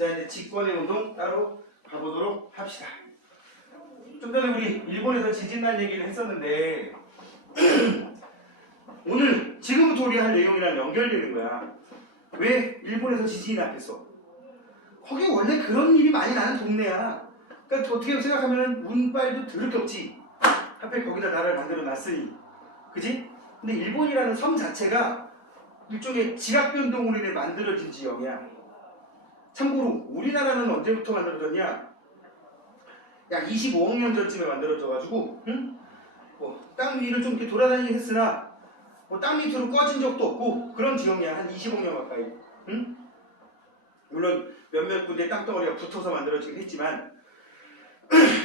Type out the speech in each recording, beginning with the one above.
자, 이제 집권의 운동 따로 가보도록 합시다. 좀 전에 우리 일본에서 지진 난 얘기를 했었는데 오늘 지금부터 우리 할 내용이랑 연결되는 거야. 왜 일본에서 지진이 났겠어? 거기 원래 그런 일이 많이 나는 동네야. 그러니까 어떻게 생각하면 운빨도 더럽게 없지. 하필 거기다 나라를 만들어 놨으니. 그지? 근데 일본이라는 섬 자체가 일종의 지각변동으로 인해 만들어진 지역이야. 참고로 우리나라는 언제부터 만들어졌냐? 약 25억 년 전쯤에 만들어져가지고 땅 위를 좀 이렇게 돌아다니긴 했으나 땅 밑으로 꺼진 적도 없고 그런 지역이야. 한 20억 년 가까이. 물론 몇몇 군데 땅덩어리가 붙어서 만들어지긴 했지만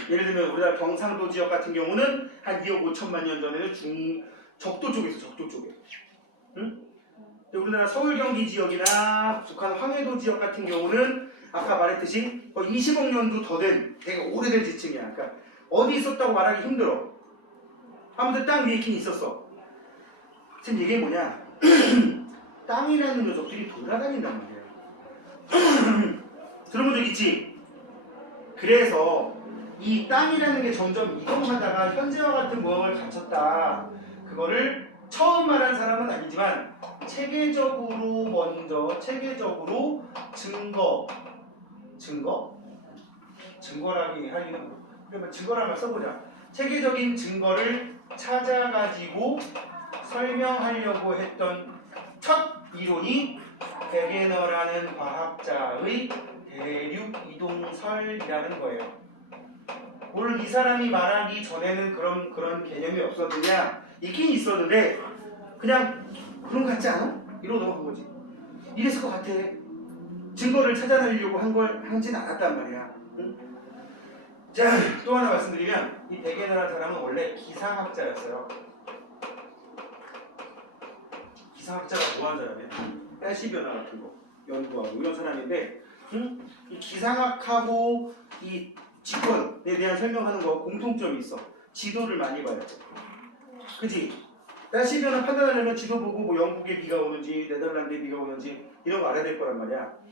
예를 들면 우리나라 경상도 지역 같은 경우는 한 2억 5천만 년 전에는 적도 쪽에 있어. 적도 쪽에. 우리나라 서울 경기 지역이나 북한 황해도 지역 같은 경우는 아까 말했듯이 20억 년도 더 된 되게 오래된 지층이야. 그러니까 어디 있었다고 말하기 힘들어. 아무튼 땅 위에 있긴 있었어. 지금 이게 뭐냐? 땅이라는 녀석들이 돌아다닌단 말이야. 들어본 적 있지? 그래서 이 땅이라는 게 점점 이동하다가 현재와 같은 모형을 갖췄다. 그거를 처음 말한 사람은 아니지만 체계적으로 증거라기 하기는 그러면 증거라는 걸 써보자. 체계적인 증거를 찾아가지고 설명하려고 했던 첫 이론이 베게너라는 과학자의 대륙 이동설이라는 거예요. 오늘 이 사람이 말하기 전에는 그런 개념이 없었느냐? 있긴 있었는데 그냥 그런 거 같지 않아? 이러고 넘어간 거지. 이랬을 것 같아. 증거를 찾아내려고 하진 않았단 말이야. 응? 자, 또 하나 말씀드리면 이 베게너라는 사람은 원래 기상학자였어요. 기상학자가 뭐하는 사람이야? 날씨 변화 같은 거 연구하고 이런 사람인데 이 기상학하고 이 직권에 대한 설명하는 거 공통점이 있어. 지도를 많이 봐요. 그지? 날씨 변화 판단하려면 지도 보고 뭐 영국에 비가 오는지 네덜란드에 비가 오는지 이런 거 알아야 될 거란 말이야.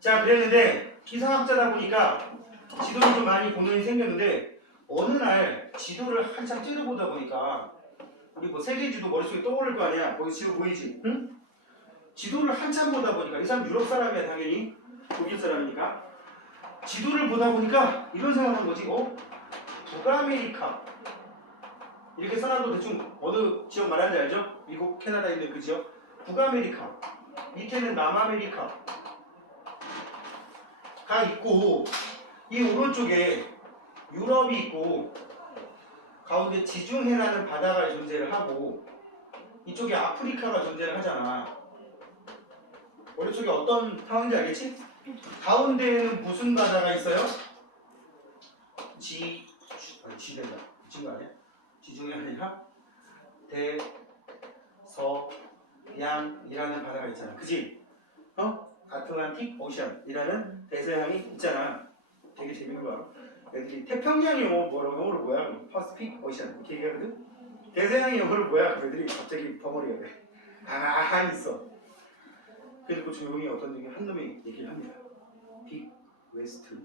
자, 그랬는데 기상학자다 보니까 지도를 좀 많이 보는 일이 생겼는데 어느 날 지도를 한참 찌르보다 보니까 우리 뭐 세계 지도 머릿속에 떠오를 거 아니야. 거기 지도 보이지? 응? 지도를 한참 보다 보니까 이 사람 유럽 사람이야 당연히. 독일 사람이니까. 지도를 보다 보니까 이런 생각한 거지. 북아메리카 이렇게 써놔도 대충 어느 지역 말하는지 알죠? 미국, 캐나다에 있는 그 지역. 북아메리카 밑에는 남아메리카가 있고 이 오른쪽에 유럽이 있고 가운데 지중해라는 바다가 존재를 하고 이쪽에 아프리카가 존재를 하잖아. 머릿속에 어떤 상황인지 알겠지? 가운데에는 무슨 바다가 있어요? 지된다. 지중 아니야? 지중해 아니라 대서양이라는 바다가 있잖아. 그지? 아틀란틱 오션이라는 대서양이 있잖아. 되게 재밌는 거 알아? 애들이 태평양 영어로 뭐야? 퍼시픽 오션 이렇게 얘기하거든? 대서양 영어로 뭐야? 그 애들이 갑자기 벙어리가 돼. 있어. 그래서 그 조용히 어떤 한 놈이 얘기를 합니다. 빅 웨스트.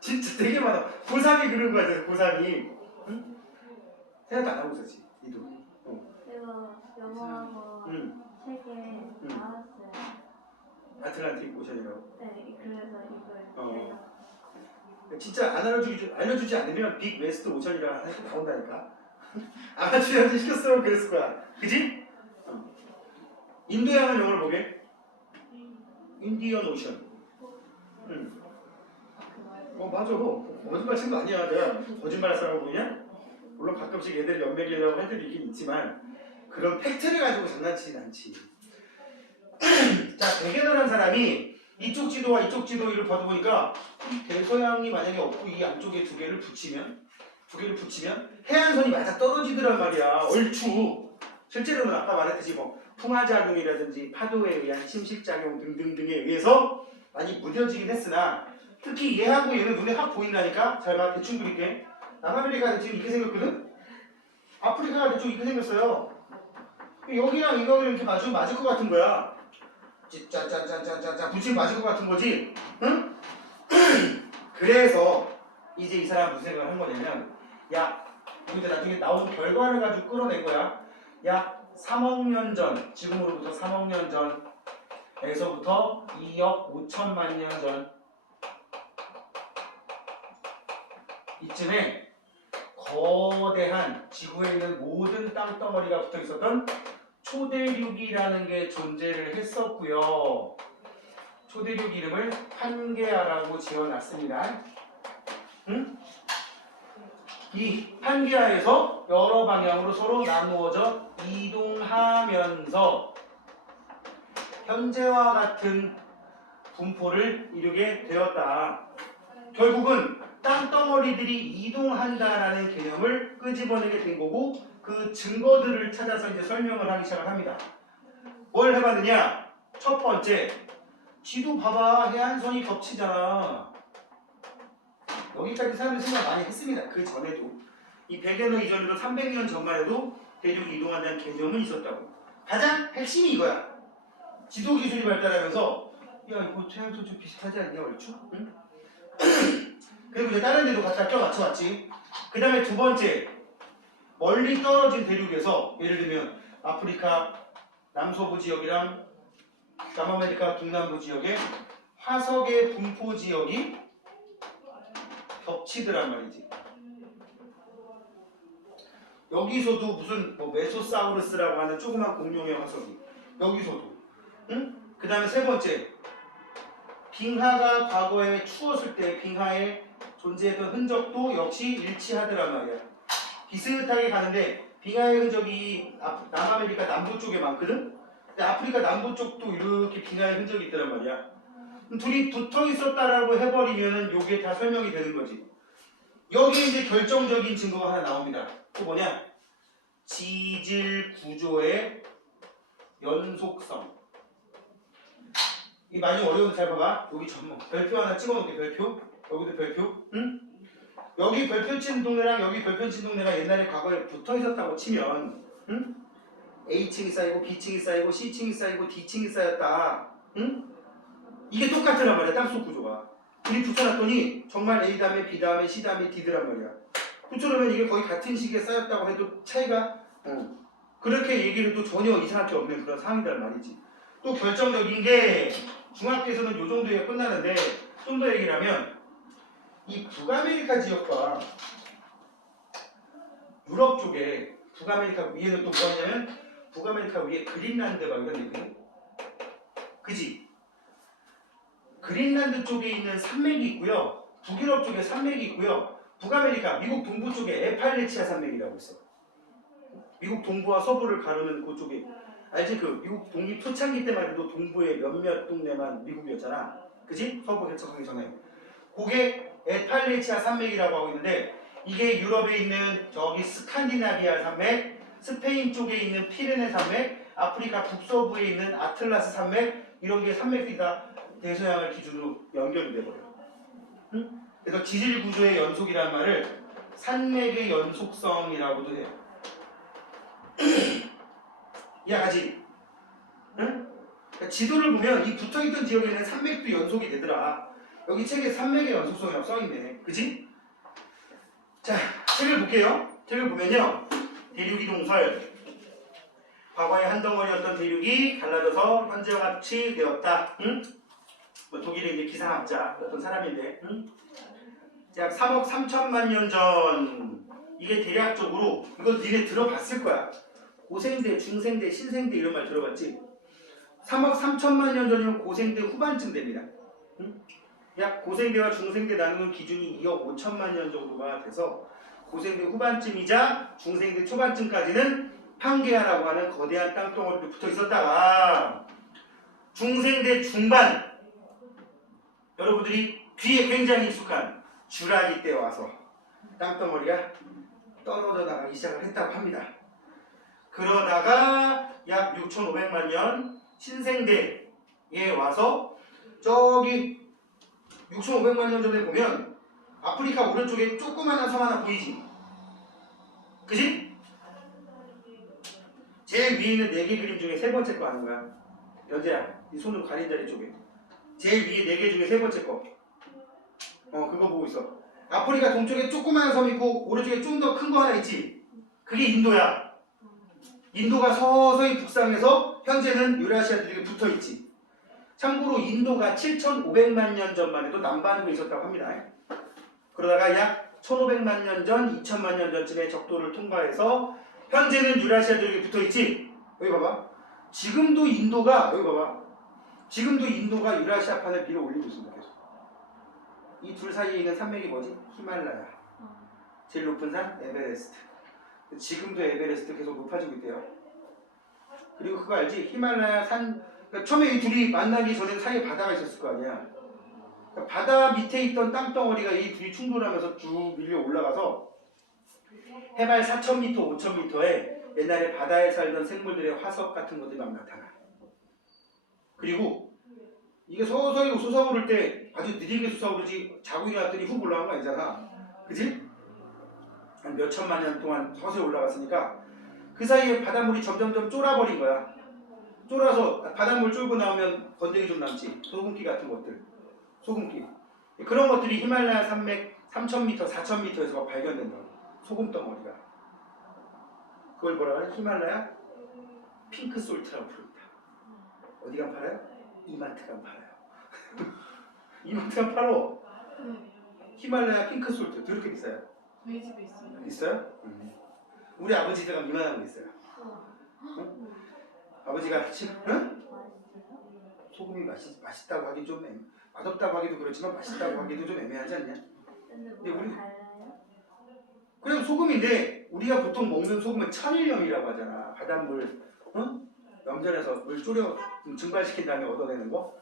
진짜 되게 많아. 고3이 그런 거야. 고3이. 응? 생각도 안 하고 있었지. 니도. 이거 영어하고 책에 나왔어요. 아틀란틱 오션이라고. 네, 그래서 이걸 진짜 알려주지 않으면 빅 웨스트 오션이라고 하나 나온다니까. 아마추어한테 시켰으면 그랬을 거야. 그지? 인도양을 영어로 보게. 인디언 오션. 맞아. 거짓말 친 거 아니야. 내가 거짓말할 사람 보이냐? 물론 가끔씩 애들 연맥이라고 할 때도 있긴 있지만 그런 팩트를 가지고 장난치진 않지. 자, 베게너라는 사람이 이쪽 지도와 이쪽 지도를 봐도 보니까 이 대서양이 만약에 없고 이 안쪽에 두 개를 붙이면 해안선이 맞아 떨어지더란 말이야. 얼추. 실제로는 아까 말했듯이 뭐 풍화작용이라든지 파도에 의한 침식작용 등등등에 의해서 많이 무뎌지긴 했으나 특히 얘하고 얘는 눈에 확 보인다니까. 잘 봐. 대충 그릴게. 남아메리카가 지금 이렇게 생겼거든? 아프리카가 대충 이렇게 생겼어요. 여기랑 이거를 이렇게 맞으면 맞을 것 같은 거야. 짜짜짜짜짜짜 붙이면 맞을 것 같은 거지? 응? 그래서 이제 이 사람 무슨 생각을 한 거냐면 야 이제 나중에 나온 결과를 가지고 끌어낼 거야. 약 3억 년 전, 지금으로부터 3억 년 전에서부터 2억 5천만 년 전 이쯤에 거대한 지구에 있는 모든 땅덩어리가 붙어 있었던 초대륙이라는 게 존재를 했었고요. 초대륙 이름을 판게아라고 지어놨습니다. 응? 이 판게아에서 여러 방향으로 서로 나누어져 이동하면서 현재와 같은 분포를 이루게 되었다. 결국은 땅덩어리들이 이동한다라는 개념을 끄집어내게 된 거고 그 증거들을 찾아서 이제 설명을 하기 시작을 합니다. 뭘 해봤느냐? 첫 번째, 지도 봐봐. 해안선이 겹치잖아. 여기까지 사람들이 생각 많이 했습니다. 그 전에도 이 100여 년 이전에도 300년 전만 해도 대륙이 이동한다는 개념은 있었다고. 가장 핵심이 이거야. 지도 기술이 발달하면서 야 이거 해안선 좀 비슷하지 않냐 얼추? 응? 그리고 이제 다른 데도 갖다 껴 맞춰봤지. 그 다음에 두 번째, 멀리 떨어진 대륙에서 예를 들면 아프리카 남서부 지역이랑 남아메리카 동남부 지역의 화석의 분포 지역이 겹치더란 말이지. 여기서도 무슨 뭐 메소사우루스라고 하는 조그만 공룡의 화석이 여기서도. 응? 그 다음에 세 번째, 빙하가 과거에 추웠을 때 빙하에 존재했던 흔적도 역시 일치하더란 말이야. 비슷하게 가는데 빙하의 흔적이 남아메리카 남부 쪽에 많거든? 근데 아프리카 남부 쪽도 이렇게 빙하의 흔적이 있더란 말이야. 둘이 붙어 있었다라고 해버리면은 요게 다 설명이 되는 거지. 여기에 이제 결정적인 증거가 하나 나옵니다. 그 뭐냐? 지질 구조의 연속성. 이 많이 어려운데 잘 봐봐. 여기 전문 별표 하나 찍어놓을게. 별표. 여기도 별표. 응? 여기 별표 친 동네랑 여기 별표 친 동네가 옛날에 과거에 붙어 있었다고 치면, 응? A층이 쌓이고 B층이 쌓이고 C층이 쌓이고 D층이 쌓였다. 응? 이게 똑같으란 말이야. 땅속 구조가. 둘이 붙여놨더니 정말 A 다음에 B 다음에 C 다음에 D더란 말이야. 붙여놓으면 이게 거의 같은 시기에 쌓였다고 해도 차이가 그렇게 얘기를 해도 전혀 이상할 게 없는 그런 상황이란 말이지. 또 결정적인 게 중학교에서는 요 정도에 끝나는데 좀 더 얘기를 하면 이 북아메리카 지역과 유럽 쪽에 북아메리카 위에는 또 뭐가 있냐면 북아메리카 위에 그린란드가 이런 얘기예요. 그지? 그린란드 쪽에 있는 산맥이 있고요. 북유럽 쪽에 산맥이 있고요. 북아메리카, 미국 동부 쪽에 에팔레치아 산맥이라고 있어. 미국 동부와 서부를 가르는 그쪽에 알지? 그 미국 독립 초창기 때만 해도 동부의 몇몇 동네만 미국이었잖아. 그지? 서부 개척하기 전에. 그게 에팔레치아 산맥이라고 하고 있는데 이게 유럽에 있는 저기 스칸디나비아 산맥, 스페인 쪽에 있는 피레네 산맥, 아프리카 북서부에 있는 아틀라스 산맥 이런 게 산맥들이 다 대서양을 기준으로 연결이 돼버려. 응? 그래서 지질 구조의 연속이라는 말을 산맥의 연속성이라고도 해요. 이해가지? 응? 그러니까 지도를 보면 이 붙어있던 지역에는 산맥도 연속이 되더라. 여기 책에 산맥의 연속성이라고 써있네. 그지? 자, 책을 볼게요. 책을 보면요. 대륙이동설. 과거에 한 덩어리였던 대륙이 갈라져서 현재와 같이 되었다. 응? 뭐 독일의 이제 기상학자 어떤 사람인데, 응? 약 3억 3천만 년 전. 이게 대략적으로 이거 니네 들어봤을 거야. 고생대, 중생대, 신생대 이런 말 들어봤지? 3억 3천만 년 전이면 고생대 후반쯤 됩니다. 응? 약 고생대와 중생대 나누는 기준이 2억 5천만 년 정도가 돼서 고생대 후반쯤이자 중생대 초반쯤까지는 판게아라고 하는 거대한 땅덩어리로 붙어 있었다가 중생대 중반 여러분들이 귀에 굉장히 익숙한 주라기 때 와서 땅덩어리가 떨어져 나가기 시작을 했다고 합니다. 그러다가 약 6,500만 년 신생대에 와서 저기 6,500만 년 전에 보면 아프리카 오른쪽에 조그마한 섬 하나 보이지? 그지? 제일 위에 있는 4개 그림 중에 세 번째 거 아는 거야. 연재야, 이 손으로 가린 자리 쪽에 제일 위에 4개 중에 세 번째 거. 그거 보고 있어. 아프리카 동쪽에 조그마한 섬 있고 오른쪽에 좀 더 큰 거 하나 있지. 그게 인도야. 인도가 서서히 북상해서 현재는 유라시아들에게 붙어 있지. 참고로 인도가 7,500만 년 전만 해도 남반구에 있었다고 합니다. 그러다가 약 1,500만 년 전, 2,000만 년 전쯤에 적도를 통과해서 현재는 유라시아들에게 붙어 있지. 여기 봐봐. 지금도 인도가 유라시아판을 밀어 올리고 있습니다. 계속. 이 둘 사이에 있는 산맥이 뭐지? 히말라야. 제일 높은 산 에베레스트. 지금도 에베레스트 계속 높아지고 있대요. 그리고 그거 알지? 히말라야 산. 그러니까 처음에 이 둘이 만나기 전에 사이에 바다가 있었을 거 아니야. 그러니까 바다 밑에 있던 땅덩어리가 이 둘이 충돌하면서 쭉 밀려 올라가서 해발 4,000m, 5,000m에 옛날에 바다에 살던 생물들의 화석 같은 것들이 막 나타나. 그리고 이게 서서히 솟아오를 때 아주 느리게 솟아오르지 자고 일어났더니 훅 올라간 거 아니잖아. 그지? 한 몇 천만 년 동안 서서히 올라갔으니까 그 사이에 바닷물이 점점점 쫄아버린 거야. 쫄아서 바닷물 쫄고 나오면 건더기 좀 남지. 소금기 같은 것들. 소금기. 그런 것들이 히말라야 산맥 3,000m, 4,000m에서 발견된다. 소금 덩어리가. 그걸 뭐라 하냐? 히말라야 핑크 솔트라고 부릅니다. 어디 가 팔아요? 이마트 가 팔아요. 이마트 가 팔어. 히말라야 핑크 솔트. 그렇게 비싸요? 저희 집에 있어요. 있어요? 우리 아버지가 이만한 거 있어요. 응? 아버지가 응? 소금이 맛있다고 하기 좀 맛없다고 하기도 그렇지만 맛있다고 하기도 좀 애매하지 않냐? 근데 우리- 달라요? 그냥 소금인데 우리가 보통 먹는 소금은 천일염이라고 하잖아. 바닷물 염전해서 물 졸여 증발시킨 다음에 얻어내는 거.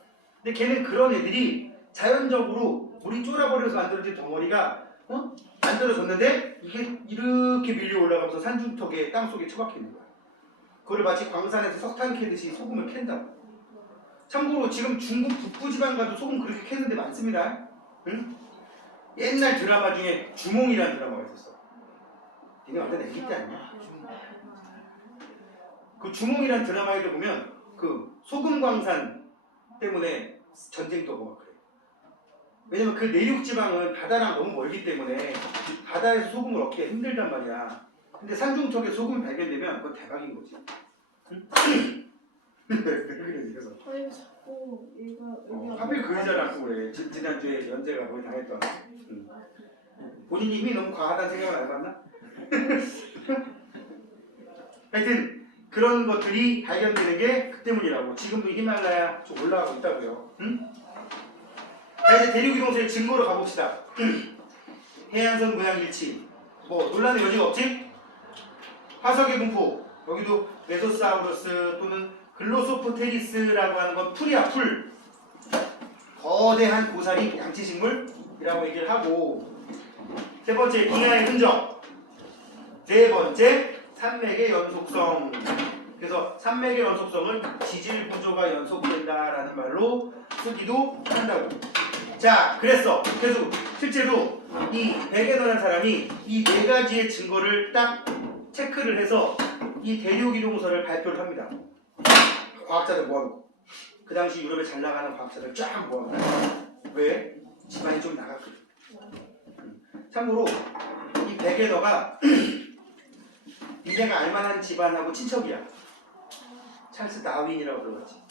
근데 걔는 그런 애들이 자연적으로 물이 쫄아버려서 만들어진 덩어리가 만들어졌는데 이게 이렇게 밀려 올라가면서 산중턱에 땅속에 처박혀 있는 거야. 그걸 마치 광산에서 석탄 캐듯이 소금을 캔다고. 참고로 지금 중국 북부지방 가도 소금 그렇게 캐는데 많습니다. 응? 옛날 드라마 중에 주몽이라는 드라마가 있었어. 니네 완전 애기 때 아니야? 그 주몽이라는 드라마에도 보면 그 소금 광산 때문에 전쟁도 오고 막 그래. 왜냐면 그 내륙 지방은 바다랑 너무 멀기 때문에 바다에서 소금을 얻기가 힘들단 말이야. 근데 산중턱에 소금이 발견되면 그건 대박인 거지. 응? 그래서 왜 자꾸 얘가 하필 그 여자랑 또 그래. 지난주에 연재가 거기 당했던. 본인이 힘이 너무 과하다는 생각을 안 해봤나? 하여튼 그런 것들이 발견되는 게 그 때문이라고. 지금도 히말라야 좀 올라가고 있다고요. 응? 자, 이제 대륙 이동설의 증거로 가봅시다. 해안선 모양 일치. 뭐 논란의 여지가 없지? 화석의 분포. 여기도 메소사우루스 또는 글로소프테리스라고 하는 건 풀이야, 풀. 거대한 고사리 양치식물이라고 얘기를 하고, 세 번째 빙하의 흔적, 네 번째 산맥의 연속성. 그래서 산맥의 연속성을 지질 구조가 연속된다라는 말로 쓰기도 한다고. 자, 그래서 실제로 이 베게너라는 사람이 이 네 가지의 증거를 딱 체크를 해서 이 대륙 이동설을 발표를 합니다. 과학자들 모아놓고. 그 당시 유럽에 잘 나가는 과학자들 쫙 모아놓고. 왜? 집안이 좀 나갔거든. 참고로 이 베게너가 니네가 알만한 집안하고 친척이야. 찰스 다윈이라고 불렀지.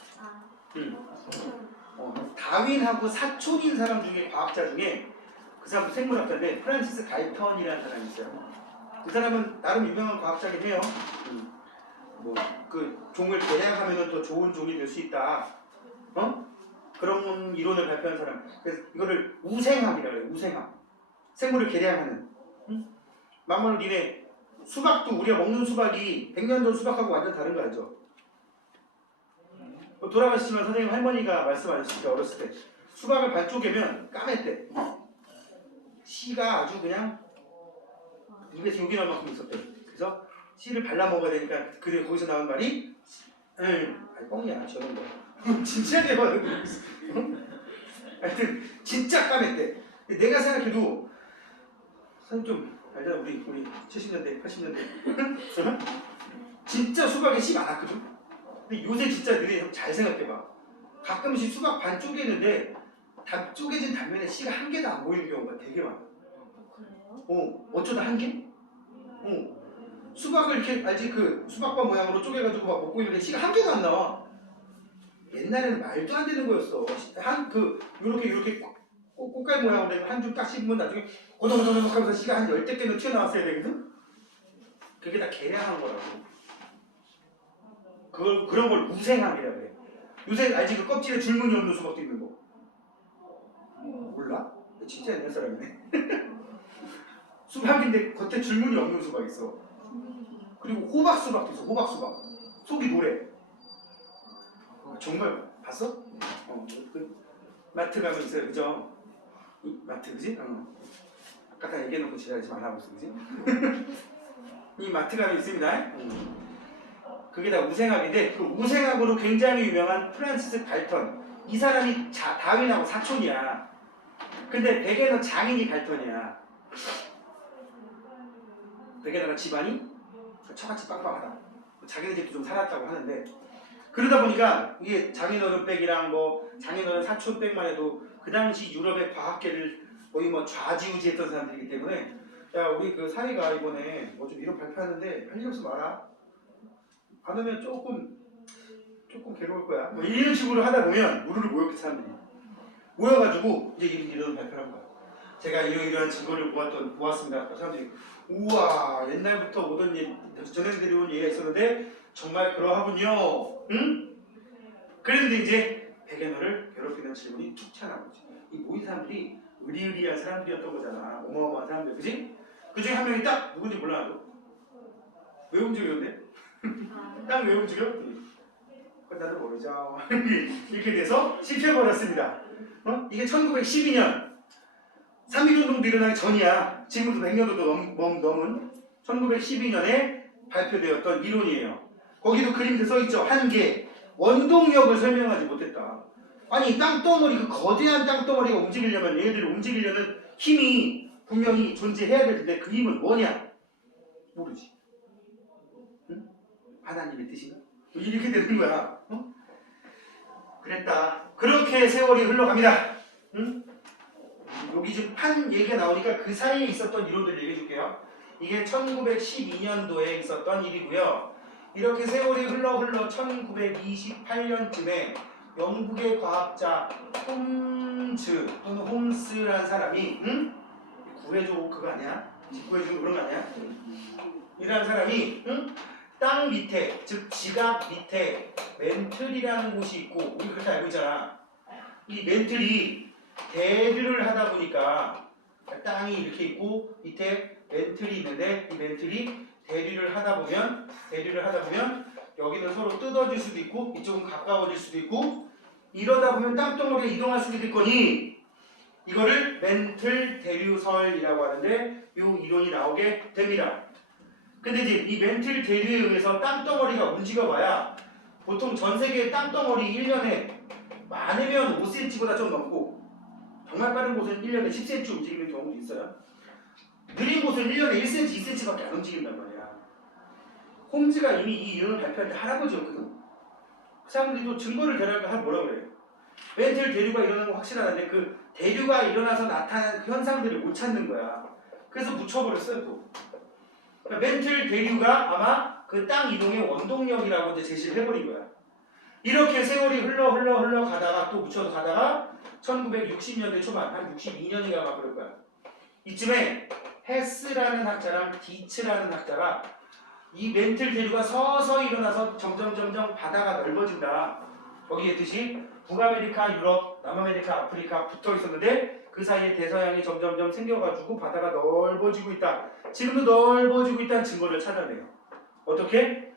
다윈하고 사촌인 사람 중에 과학자 중에 그 사람도 생물학자인데 프란시스 갈턴이라는 사람이 있어요. 그 사람은 나름 유명한 과학자긴 해요. 뭐 그 종을 개량하면 더 좋은 종이 될 수 있다. 그런 이론을 발표한 사람. 그래서 이거를 우생학이라고 해요. 우생학. 생물을 개량하는. 막말로 니네 수박도 우리가 먹는 수박이 100년 전 수박하고 완전 다른 거 알죠? 돌아가시지만 선생님 할머니가 말씀하셨을 때 어렸을 때 수박을 반 쪼개면 까맸대. 씨가 아주 그냥 입에서 욕이 날 만큼 있었대. 그래서 씨를 발라 먹어야 되니까 그래 거기서 나온 말이 아니 뻥이야 저런 거. 진지하게 말하는 거 있어. 하여튼 진짜 까맸대. 내가 생각해도 선생님 좀 알잖아 우리 70년대 80년대 진짜 수박에 씨 많았거든. 근데 요새 진짜 너네 잘 생각해봐. 가끔씩 수박 반 쪼개는데 쪼개진 단면에 씨가 한 개도 안 보이는 경우가 되게 많아. 그래요? 어쩌다 한 개? 수박을 이렇게 알지? 그 수박바 모양으로 쪼개가지고 막 먹고 있는데 씨가 한 개도 안 나와. 옛날에는 말도 안 되는 거였어. 요렇게 꽃갈 모양으로 되면 한 줌 딱 씹으면 나중에 고동고동 하면서 씨가 한 10개는 튀어나왔어야 되거든? 그게 다 계량한 거라고. 그런 걸 우생학이라고 해. 요새 알지? 그 껍질에 줄무늬 없는 수박도 있는 거. 몰라? 진짜 옛날 사람이네. 수박인데 겉에 줄무늬 없는 수박 있어. 그리고 호박 수박도 있어. 호박 수박. 속이 노래. 정말 봤어? 그 마트 가면 있어요, 그죠? 마트, 그지? 아까 다 얘기해놓고 지랄하지 말라고 했어, 그지? 이 마트 가면 있습니다. 그게 다 우생학인데 그 우생학으로 굉장히 유명한 프란시스 갈턴. 이 사람이 다윈하고 사촌이야. 근데 베게너 장인이 갈턴이야. 베게너가 집안이 처같이 빵빵하다. 자기네 집도 좀 살았다고 하는데 그러다 보니까 이게 장인어른백이랑 뭐 장인어른 사촌백만 해도 그 당시 유럽의 과학계를 거의 뭐 좌지우지했던 사람들이기 때문에 야 우리 그 사이가 이번에 뭐 좀 이런 발표하는데 할 일 없으면 와라. 안 오면 조금 괴로울 거야. 뭐 이런 식으로 하다 보면 우르르 모였겠 사람들이 모여가지고 이제 이런 발표를 한 거야. 제가 이러한 증거를 보았습니다. 사람들이 우와 옛날부터 오던 일 전해드리 온 얘기가 있었는데 정말 그러하군요. 응? 그런데 이제 베게너를 괴롭히는 질문이 툭 튀어나온 거지. 이 모인 사람들이 의리의리한 사람들이었던 거잖아. 어마어마한 사람들, 그지? 그 중에 한 명이 딱 누군지 몰라도 왜 움직였네? 딱 왜 움직여? 나도 모르죠. 이렇게 돼서 씹혀버렸습니다. 이게 1912년 3.1운동도 일어나기 전이야. 지금부터 100년도 넘은 1912년에 발표되었던 이론이에요. 거기도 그림도 써있죠. 한계. 원동력을 설명하지 못했다. 아니 땅덩어리 그 거대한 땅덩어리가 움직이려면 얘네들이 움직이려는 힘이 분명히 존재해야 될 텐데 그 힘은 뭐냐? 모르지. 응? 하나님의 뜻인가? 이렇게 되는 거야. 그랬다. 그렇게 세월이 흘러갑니다. 응? 여기 지금 한 얘기가 나오니까 그 사이에 있었던 이론들 얘기해 줄게요. 이게 1912년도에 있었던 일이고요. 이렇게 세월이 흘러 1928년쯤에 영국의 과학자 홈즈 또는 홈스라는 사람이 구해줘 그거 아니야? 구해주는 그런 거 아니야? 이라는 사람이 땅 밑에 즉 지각 밑에 멘틀이라는 곳이 있고 우리 그렇게 알고 있잖아. 이 멘틀이 대류를 하다 보니까 땅이 이렇게 있고 밑에 멘틀이 있는데 이 멘틀이 대류를 하다 보면 여기는 서로 뜯어질 수도 있고 이쪽은 가까워질 수도 있고 이러다 보면 땅덩어리가 이동할 수도 있거니 이거를 멘틀 대류설이라고 하는데 이 이론이 나오게 됩니다. 근데 이제 이 멘틀 대류에 의해서 땅덩어리가 움직여봐야 보통 전 세계의 땅덩어리 1년에 많으면 5cm보다 좀 넘고 정말 빠른 곳은 1년에 10cm 움직이는 경우도 있어요. 느린 곳은 1년에 1cm, 2cm밖에 안 움직인단 말이야. 홈즈가 이미 이 이론을 발표할 때 할아버지였거든. 그 사람들이 또 증거를 대라니까 하면 뭐라 그래요? 멘틀 대류가 일어나는 건 확실하는데 그 대류가 일어나서 나타나는 그 현상들을 못 찾는 거야. 그래서 묻혀버렸어요 또. 그러니까 멘틀 대류가 아마 그 땅 이동의 원동력이라고 이제 제시를 해버린 거야. 이렇게 세월이 흘러 가다가 또 묻혀서 가다가 1960년대 초반 한 62년인가 막 그럴 거야. 이쯤에 헤스라는 학자랑 디츠라는 학자가 이 멘틀 대류가 서서히 일어나서 점점 바다가 넓어진다. 거기에 뜻이 북아메리카, 유럽, 남아메리카, 아프리카 붙어 있었는데 그 사이에 대서양이 점점 생겨가지고 바다가 넓어지고 있다. 지금도 넓어지고 있다는 증거를 찾아내요. 어떻게?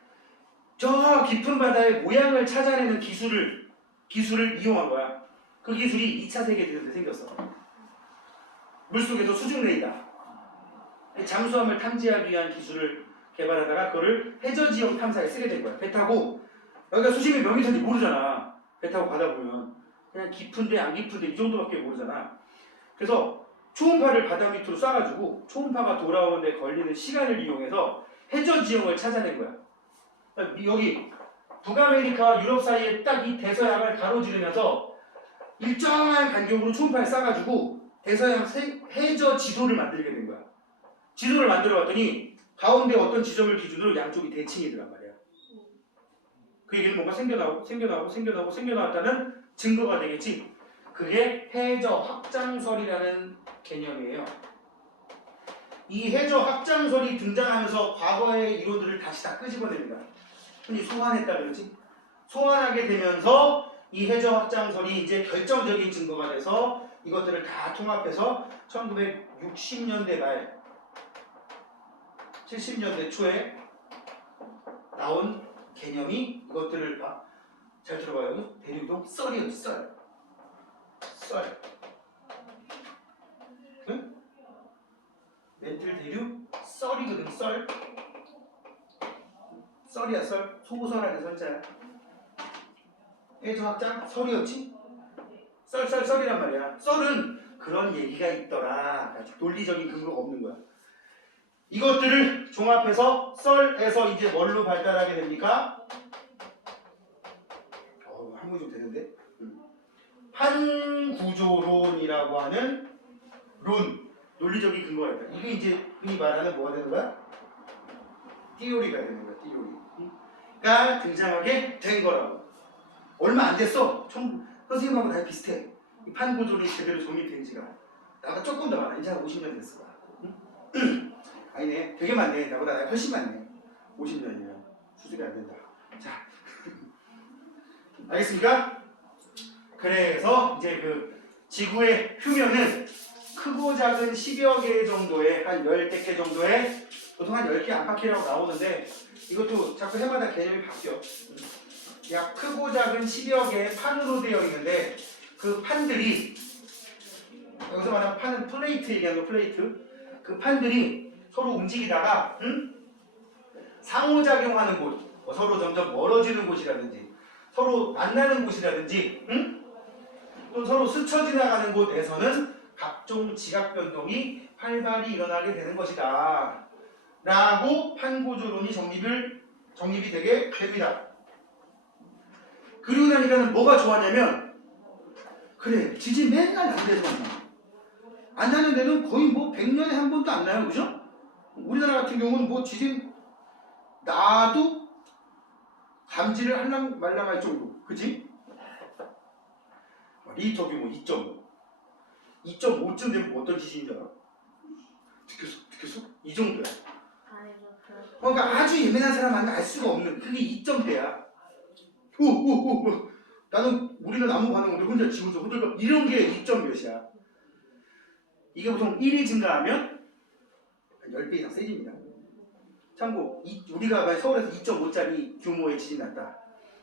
저 깊은 바다의 모양을 찾아내는 기술을 이용한 거야. 그 기술이 2차 세계대전 때 생겼어. 물속에서 수중 레이더, 잠수함을 탐지하기 위한 기술을 개발하다가 그거를 해저 지역 탐사에 쓰게 된 거야. 배 타고 여기가 수심이 몇 미터인지 모르잖아. 배 타고 가다 보면 그냥 깊은데 안 깊은데 이 정도밖에 모르잖아. 그래서 초음파를 바다 밑으로 쏴가지고 초음파가 돌아오는데 걸리는 시간을 이용해서 해저 지형을 찾아낸 거야. 여기 북아메리카와 유럽 사이에 딱 이 대서양을 가로지르면서 일정한 간격으로 초음파를 쏴가지고 대서양 해저 지도를 만들게 된 거야. 지도를 만들어 봤더니 가운데 어떤 지점을 기준으로 양쪽이 대칭이더란 말이야. 그 얘기는 뭔가 생겨나왔다는 증거가 되겠지. 그게 해저 확장설이라는 개념이에요. 이 해저 확장설이 등장하면서 과거의 이론들을 다시 다 끄집어냅니다. 흔히 소환했다 그러지. 소환하게 되면서 이 해저 확장설이 이제 결정적인 증거가 돼서 이것들을 다 통합해서 1960년대 말 70년대 초에 나온 개념이 이것들을 잘 들어봐요. 대륙이동 썰이에요. 썰. 응? 멘틀 대륙 썰이거든. 썰이야 썰. 소설 안에 설자야. 해저 확장 설이었지? 썰이란 말이야. 썰은 그런 얘기가 있더라. 논리적인 근거가 없는 거야. 이것들을 종합해서 썰에서 이제 뭘로 발달하게 됩니까? 한국이 좀 되는데? 판구조론이라고 하는 논리적인 근거가 있다. 이게 이제 흔히 말하는 뭐가 되는 거야? 띠오리가 되는 거야. 띠오리가 등장하게 된 거라고. 얼마 안 됐어. 선생님하고 다 비슷해. 이 판구조론이 제대로 정립된 지가 나보다 조금 더 많아. 이제 한 50년 됐을 거야. 아니네. 되게 많네. 나보다 훨씬 많네. 50년이면 수술이 안 된다. 자, 알겠습니까? 그래서 이제 그 지구의 표면은 크고 작은 10여 개 정도의 한 10개 정도의 보통 한 10개 안팎이라고 나오는데 이것도 자꾸 해마다 개념이 바뀌어. 약 크고 작은 10여 개의 판으로 되어 있는데 그 판들이 여기서 말하는 판은 플레이트 얘기하는 거 플레이트. 그 판들이 서로 움직이다가 상호작용하는 곳, 서로 점점 멀어지는 곳이라든지 서로 만나는 곳이라든지 또 서로 스쳐 지나가는 곳에서는 각종 지각 변동이 활발히 일어나게 되는 것이다 라고 판구조론이 정립이 되게 됩니다. 그리고 나니까는 뭐가 좋았냐면 그래 지진 맨날 남대에서만 나. 안 나는 데는 거의 뭐 100년에 한 번도 안 나요. 그죠? 우리나라 같은 경우는 뭐 지진 나도 감지를 할랑 말랑할 정도. 그지? 리히터 규모 2.5. 2.5쯤 되면 뭐 어떤 지진인 줄 알아? 느꼈어? 이 정도야. 그러니까 아주 예민한 사람은 알 수가 없는 그게 2점대야. 나는 우리는 아무 반응 없는데 혼자 지구조 흔들고 이런 게 2점 몇이야. 이게 보통 1이 증가하면 10배 이상 세집니다. 참고 우리가 만약 서울에서 2.5짜리 규모의 지진 났다.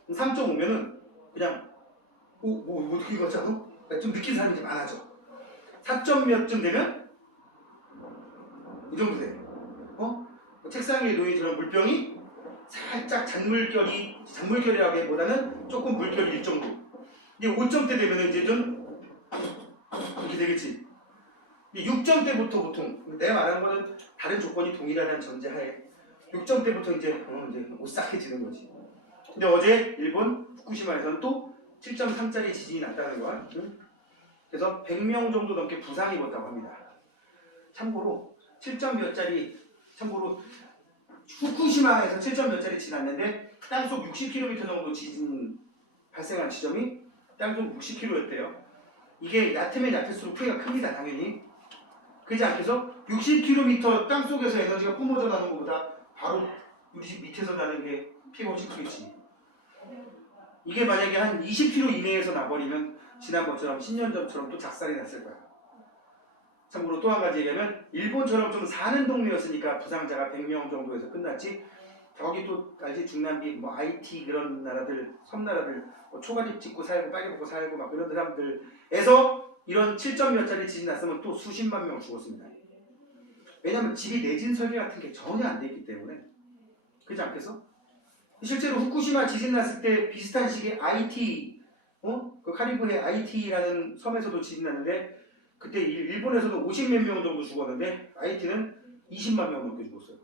3.5면은 그냥 뭐 어떻게 가지 않아? 좀 느낀 사람이 이제 많아져. 4점 몇쯤 되면 이 정도 돼. 책상 위에 놓인 저런 물병이 살짝 잔물결이라고 하기보다는 조금 물결이 일 정도. 이게 5점대 되면 이제 좀 이렇게 되겠지. 6점대부터 보통 내가 말하는 거는 다른 조건이 동일하다는 전제하에 6점대부터 이제 오싹해지는 거지. 근데 어제 일본 후쿠시마에서는 또 7.3짜리 지진이 났다는 거야. 그래서 100명 정도 넘게 부상이 입었다고 합니다. 참고로 7점 몇 짜리 후쿠시마에서 7점 몇 짜리 지진 났는데 땅속 60km 정도 지진 발생한 지점이 땅속 60km였대요. 이게 얕으면 얕을수록 피해가 큽니다. 당연히. 그렇지 않겠어? 60km 땅속에서 에너지가 뿜어져 나는 것보다 바로 우리 집 밑에서 나는 게 피해가 훨씬 크겠지. 이게 만약에 한 20km 이내에서 나버리면 지난번처럼 10년 전처럼 또 작살이 났을 거야. 참고로 또 한 가지 얘기하면 일본처럼 좀 사는 동네였으니까 부상자가 100명 정도에서 끝났지. 저기 또 알지? 중남미 뭐 IT 그런 나라들 섬나라들 초가집 짓고 살고 빨개 먹고 살고 막 그런 사람들에서 이런 7점 몇 짜리 지진 났으면 또 수십만 명 죽었습니다. 왜냐면 집이 내진 설계 같은 게 전혀 안 돼 있기 때문에. 그렇지 않겠어? 실제로 후쿠시마 지진 났을 때 비슷한 시기에 IT 그 카리브해 IT라는 섬에서도 지진 났는데 그때 일본에서도 50몇 명 정도 죽었는데 IT는 20만 명 넘게 죽었어요.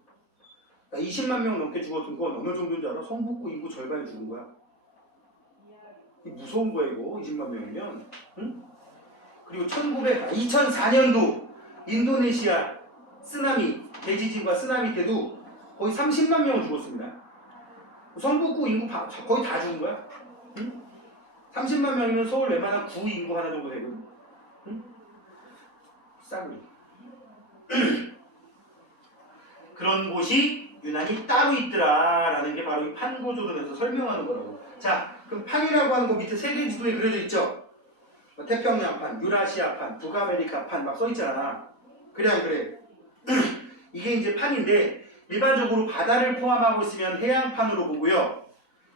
그러니까 20만 명 넘게 죽었던 건 어느 정도인 줄 알아? 성북구 인구 절반이 죽은 거야. 이 무서운 거야 이거 20만 명이면. 응? 그리고 2004년도 인도네시아 쓰나미 대지진과 쓰나미 때도 거의 30만 명은 죽었습니다. 성북구 인구 거의 다 죽은 거야. 응? 30만 명이면 서울 웬만한 구 인구 하나 정도 되거든. 응? 싸구려. 그런 곳이 유난히 따로 있더라라는 게 바로 이 판고조론에서 설명하는 거라고. 자, 그럼 판이라고 하는 거 밑에 세계 지도에 그려져 있죠? 태평양판, 유라시아판, 북아메리카판 막 써있잖아. 그래 안 그래? 이게 이제 판인데 일반적으로 바다를 포함하고 있으면 해양판으로 보고요.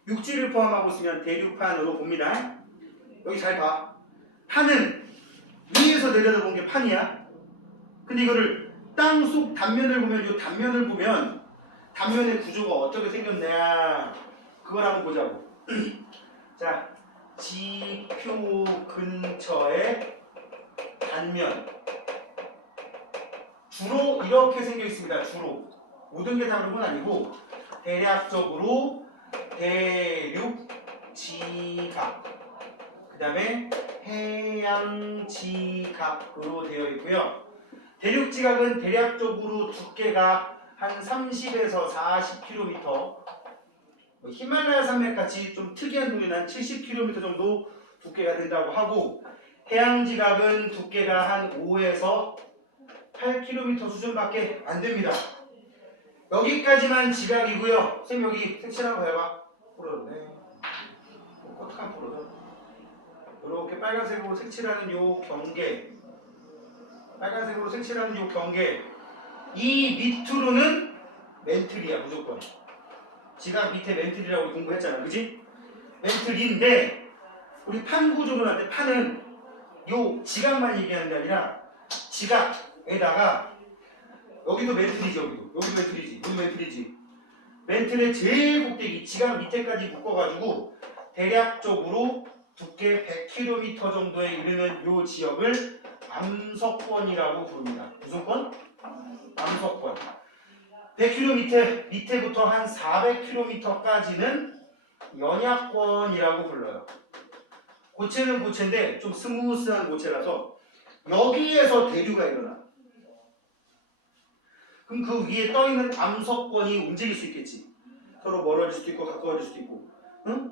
육지를 포함하고 있으면 대륙판으로 봅니다. 여기 잘 봐. 판은 위에서 내려다본 게 판이야. 근데 이거를 땅속 단면을 보면 이 단면을 보면 단면의 구조가 어떻게 생겼냐 그걸 한번 보자고. 자, 지표 근처의 단면 주로 이렇게 생겨 있습니다. 주로 모든 게 다 그런 건 아니고 대략적으로 대륙 지각 그 다음에 해양 지각으로 되어 있고요. 대륙 지각은 대략적으로 두께가 한 30에서 40km, 히말라야 산맥 같이 좀 특이한 동네는 한 70km 정도 두께가 된다고 하고, 해양 지각은 두께가 한 5에서 8km 수준밖에 안 됩니다. 여기까지만 지각이고요. 선생님 여기 색칠한 거 해봐. 풀어졌네. 어떡하면 풀어져? 이렇게 빨간색으로 색칠하는 요 경계, 빨간색으로 색칠하는 요 경계, 이 밑으로는 멘틀이야 무조건. 지각 밑에 멘틀이라고 우리 공부했잖아, 그지? 멘틀인데 우리 판 구조를 할 때 판은 요 지각만 얘기하는 게 아니라 지각에다가 여기도 멘틀이지, 여기도 멘틀이지, 여기 멘틀이지. 멘틀의 제일 꼭대기 지각 밑에까지 묶어가지고 대략적으로 두께 100km 정도에 이르는 요 지역을 암석권이라고 부릅니다. 무슨 권? 암석권. 100km 밑에부터 한 400km까지는 연약권이라고 불러요. 고체는 고체인데 좀 스무스한 고체라서 여기에서 대류가 일어나. 그럼 그 위에 떠있는 암석권이 움직일 수 있겠지. 서로 멀어질 수도 있고 가까워질 수도 있고. 응?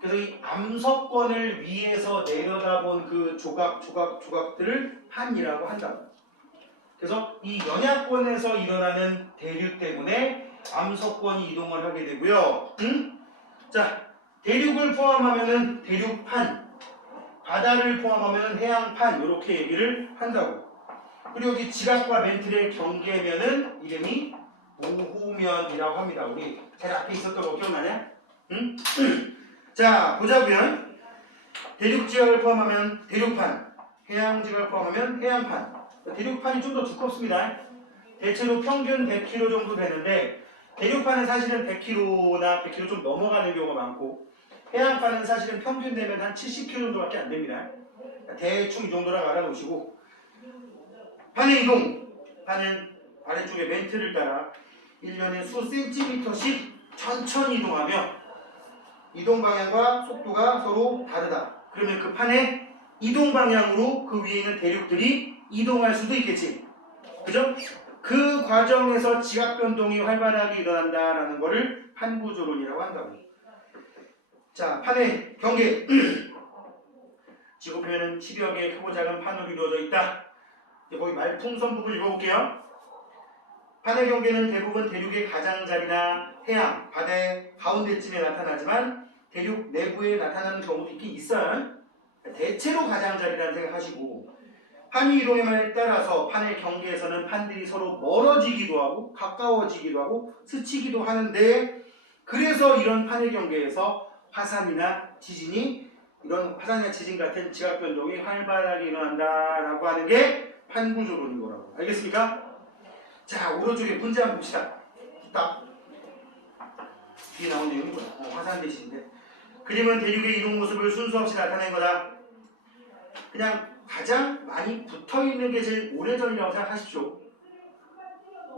그래서 이 암석권을 위에서 내려다본 그 조각들을 판이라고 한다. 그래서 이 연약권에서 일어나는 대류 때문에 암석권이 이동을 하게 되고요. 응? 자, 대륙을 포함하면은 대륙판, 바다를 포함하면 해양판 이렇게 얘기를 한다고. 그리고 여기 지각과 멘틀의 경계면은 이름이 모호면이라고 합니다. 우리 제일 앞에 있었던 거 기억나냐? 응? 자, 보자고요. 대륙 지각을 포함하면 대륙판, 해양 지각을 포함하면 해양판. 대륙판이 좀 더 두껍습니다. 대체로 평균 100km 정도 되는데 대륙판은 사실은 100km나 100km 좀 넘어가는 경우가 많고 해양판은 사실은 평균 되면 한 70km 정도밖에 안 됩니다. 대충 이 정도라고 알아놓으시고, 판의 이동, 판은 아래쪽에 멘틀을 따라 1년에 수 센티미터씩 천천히 이동하며 이동 방향과 속도가 서로 다르다. 그러면 그 판의 이동 방향으로 그 위에 있는 대륙들이 이동할 수도 있겠지. 그죠? 그 과정에서 지각 변동이 활발하게 일어난다라는 것을 판구조론이라고 한다고. 자, 판의 경계. 지구표면은 10여 개의 크고 작은 판으로 이루어져 있다. 거기 말풍선 부분 읽어볼게요. 판의 경계는 대부분 대륙의 가장자리나 해양, 바다의 가운데쯤에 나타나지만 대륙 내부에 나타나는 경우도 있긴 있어요. 대체로 가장자리라는 생각하시고, 판이 이동함에 따라서 판의 경계에서는 판들이 서로 멀어지기도 하고 가까워지기도 하고 스치기도 하는데, 그래서 이런 판의 경계에서 화산이나 지진이, 이런 화산이나 지진 같은 지각 변동이 활발하게 일어난다라고 하는 게 판구조론인 거라고. 알겠습니까? 자, 오른쪽에 문제 한번 봅시다. 딱 뒤에 나온 내용이 뭐야? 화산 대신인데, 그림은 대륙의 이동 모습을 순서 없이 나타낸 거다. 그냥 가장 많이 붙어있는 게 제일 오래전이라고 생각하십시오.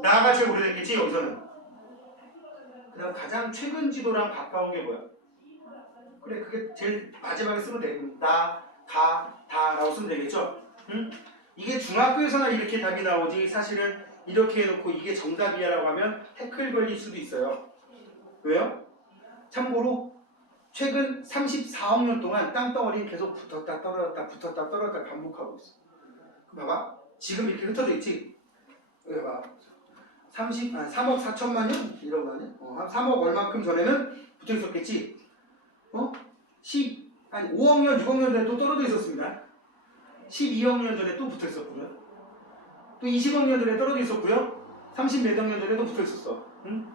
나가 제일 오래됐겠지 여기서는. 그다음 가장 최근 지도랑 가까운 게 뭐야? 그래, 그게 제일 마지막에 쓰면 되겠다. 다라고 쓰면 되겠죠? 응? 이게 중학교에서나 이렇게 답이 나오지 사실은 이렇게 해놓고 이게 정답이야라고 하면 태클 걸릴 수도 있어요. 왜요? 참고로 최근 34억 년 동안 땅덩어리는 계속 붙었다 떨어졌다 붙었다 떨어졌다 반복하고 있어. 봐봐. 지금 이렇게 흩어져 있지? 여기 봐봐. 3억 4천만 년? 이런 거 아니야? 한 3억 얼만큼 전에는 붙어 있었겠지? 5억 년, 6억 년 전에 또 떨어져 있었습니다. 12억 년 전에 또 붙어 있었고요. 또 20억 년 전에 떨어져 있었고요. 30몇 억 년 전에도 붙어 있었어. 응?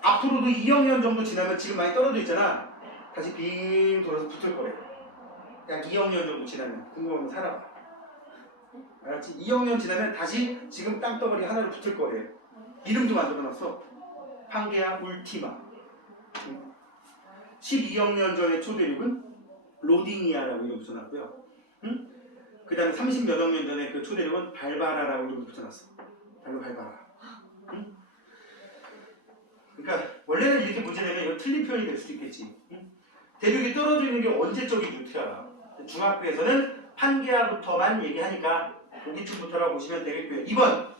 앞으로도 2억 년 정도 지나면 지금 많이 떨어져 있잖아. 다시 빙 돌아서 붙을 거래. 약 2억 년 정도 지나면 궁금하면 살아봐. 알았지? 2억 년 지나면 다시 지금 땅덩어리 하나로 붙을 거래. 이름도 만들어놨어. 판게아 울티마. 12억 년 전의 초대륙은 로디니아라고 이름 붙여놨고요. 응? 그 다음에 30몇 억 년 전에 그 초대륙은 발바라라고 이름 붙여놨어. 발바라. 응? 그러니까 원래는 이렇게 문제 내면 이거 틀린 표현이 될 수도 있겠지. 응? 대륙이 떨어져 있는 게 언제적인 루트야. 중학교에서는 판게아부터만 얘기하니까 고기층부터라고 보시면 되겠고요. 2번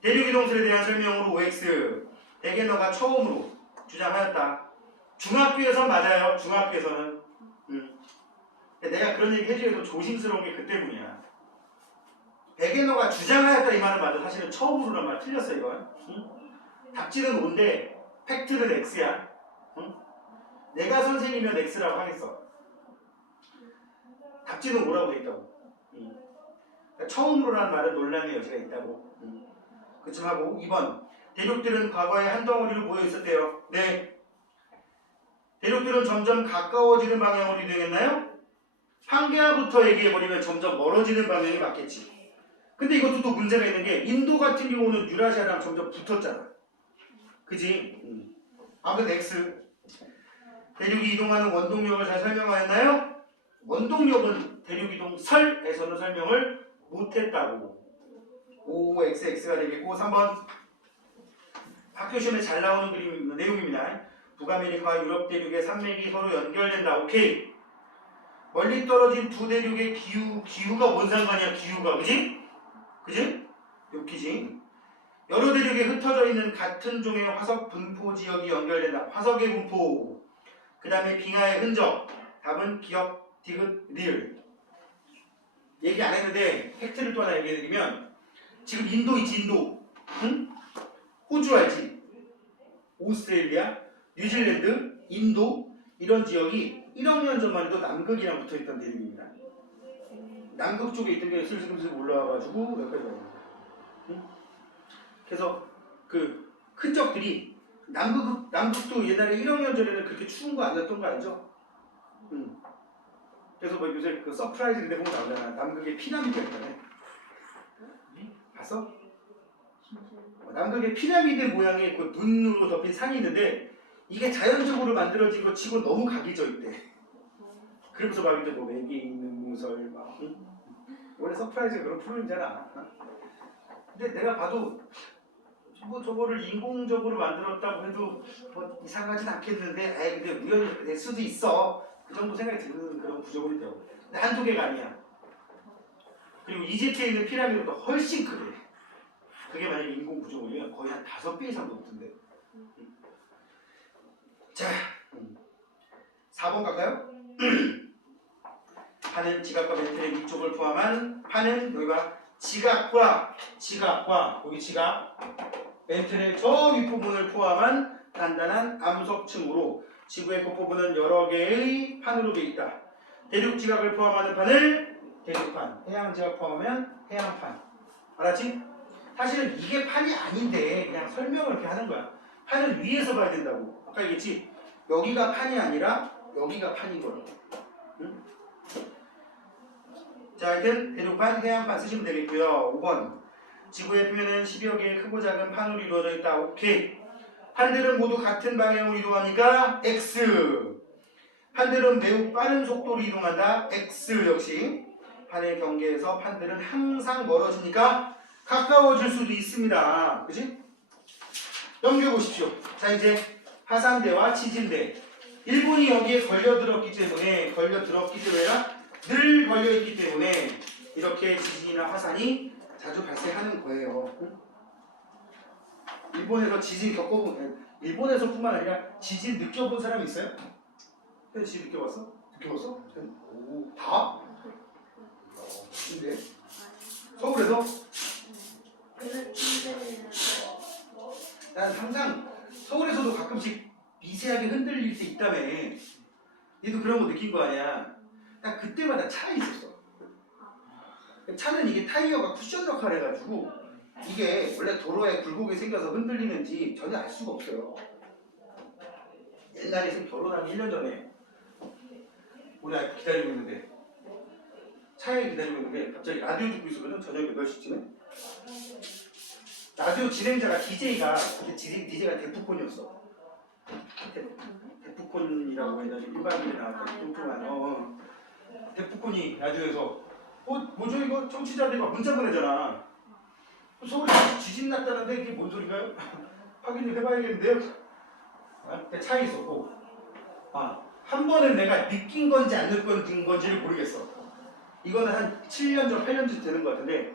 대륙 이동설에 대한 설명으로 OX 대개너가 처음으로 주장하였다. 중학교에서 맞아요. 중학교에서는. 내가 그런 얘기 해주기도 조심스러운 게 그 때문이야. 베게너가 주장하였다 이 말은 맞아. 사실은 처음으로란 말 틀렸어 이건. 답지는 O인데 팩트는 X야. 내가 선생님이면 X라고 하겠어. 답지는 O라고 돼 있다고. 그러니까 처음으로란 말은 논란의 여지가 있다고. 그쯤 하고 2번 대륙들은 과거에 한 덩어리로 모여 있었대요. 네. 대륙들은 점점 가까워지는 방향으로 이동했나요? 판게아부터 얘기해버리면 점점 멀어지는 방향이 맞겠지. 근데 이것도 또 문제가 있는 게 인도 같은 경우는 유라시아랑 점점 붙었잖아. 그지? 아무튼 X. 대륙이 이동하는 원동력을 잘 설명하였나요? 원동력은 대륙이동설에서는 설명을 못했다고. OXX가 되겠고 3번 학교 시험에 잘 나오는 내용입니다. 북아메리카와 유럽 대륙의 산맥이 서로 연결된다. 오케이. 멀리 떨어진 두 대륙의 기후가 뭔 상관이야? 기후가 그지? 그지? 웃기지? 여러 대륙에 흩어져 있는 같은 종의 화석 분포 지역이 연결된다. 화석의 분포. 그 다음에 빙하의 흔적. 답은 기억, 디귿, 리을. 얘기 안 했는데 팩트를 또 하나 얘기해드리면 지금 인도 있지 인도. 응? 호주 알지? 오스트레일리아, 뉴질랜드, 인도 이런 지역이 1억 년 전만 해도 남극이랑 붙어있던 대륙입니다. 남극 쪽에 있던 게 슬슬 올라와가지고 여기까지 와요. 응? 그래서 그 흔적들이 남극도 옛날에 1억 년 전에는 그렇게 추운 거 아니었던 거 알죠? 그래서 뭐 요새 그 서프라이즈 근데 보면 나오잖아. 남극에 피라미드가 있다네. 봤어? 남극에 피라미드 모양의 그 눈으로 덮인 산이 있는데 이게 자연적으로 만들어진 거 치고 너무 각이 져 있대. 그러면서 막 이제 뭐 외계인 능설 막 원래 서프라이즈가 그런 프로그램이잖아. 근데 내가 봐도 뭐 저거를 인공적으로 만들었다고 해도 뭐 이상하진 않겠는데 아예 근데 우연히 될 수도 있어. 그 정도 생각이 드는 그런 구조물이 되고. 근데 한두 개가 아니야. 그리고 이집트에 있는 피라미드보다 훨씬 크대. 그게 만약에 인공 구조물이면 거의 한 5배 이상 높던데. 자, 4번 갈까요? 판은 지각과 멘틀의 위쪽을 포함한 판은 여기가 지각과 여기 지각 멘틀의 저 윗부분을 포함한 단단한 암석층으로 지구의 끝부분은 여러 개의 판으로 되어 있다. 대륙 지각을 포함하는 판을 대륙판, 해양 지각 포함하면 해양판. 알았지? 사실은 이게 판이 아닌데 그냥 설명을 이렇게 하는 거야. 판은 위에서 봐야 된다고. 아까 얘기했지? 여기가 판이 아니라 여기가 판인 거라고. 응? 자, 하여튼 대륙판, 해양판 쓰시면 되겠고요. 5번 지구의 표면은 10여 개의 크고 작은 판으로 이루어져 있다. 오케이. 판들은 모두 같은 방향으로 이동하니까 X. 판들은 매우 빠른 속도로 이동한다. X 역시. 판의 경계에서 판들은 항상 멀어지니까 가까워질 수도 있습니다. 그치? 넘겨보십시오. 자 이제 화산대와 지진대. 일본이 여기에 걸려들었기 때문에 늘 걸려있기 때문에 이렇게 지진이나 화산이 자주 발생하는 거예요. 일본에서 지진 겪어본 일본에서뿐만 아니라 지진 느껴본 사람 있어요? 지진 느껴봤어? 느껴봤어? 오, 다? 근데 서울에서 난 항상 서울에서도 가끔씩 미세하게 흔들릴 때 있다며. 얘도 그런 거 느낀 거 아니야. 딱 그때마다 차에 있었어. 차는 이게 타이어가 쿠션 역할을 해가지고 이게 원래 도로에 굴곡이 생겨서 흔들리는지 전혀 알 수가 없어요. 옛날에 선 결혼한 1년 전에 우리 아이 기다리고 있는데 차에 기다리고 있는데 갑자기 라디오 듣고 있었거든. 저녁 8시쯤에 라디오 진행자가 DJ가 데프콘이었어. 데프콘이라고 해가지고 일반인에 나왔던 뚱뚱한 데프콘이 라디오에서 뭐죠 이거 청취자들이 막 문자 보내잖아. 서울에 지진 났다는데 이게 뭔 소린가요? 확인 좀 해봐야겠는데요. 차에 있었고 한 번은 내가 느낀 건지 안 느낀 건지를 모르겠어. 이거는 한 7년 전, 8년 전 되는 것 같은데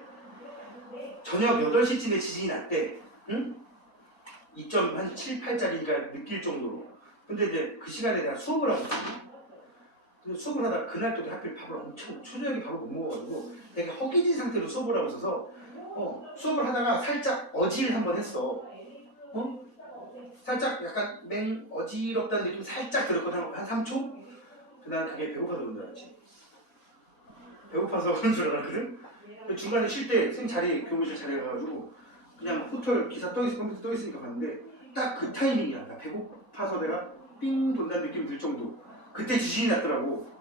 저녁 8시쯤에 지진이 났대. 응? 2.7, 8짜리니까 느낄 정도로. 근데 이제 그 시간에 내가 수업을 하고 있었거든. 근데 수업을 하다가 그날 또 하필 밥을 엄청 초저녁에 밥을 못 먹어가지고 되게 허기진 상태로 수업을 하고 있어서 수업을 하다가 살짝 어질 한번 했어. 살짝 약간 어지럽다는 느낌이 살짝 들었거든. 한 3초? 난 그게 배고파서 그런 줄 알았지. 배고파서 그런 줄 알았거든. 중간에 쉴 때 선생님 자리, 교무실 자리에 가가지고 그냥 호텔 기사 컴퓨터 떠있으니까 갔는데 딱 그 타이밍이야. 나 배고파서 내가 삥 돈다는 느낌이 들 정도. 그때 지진이 났더라고.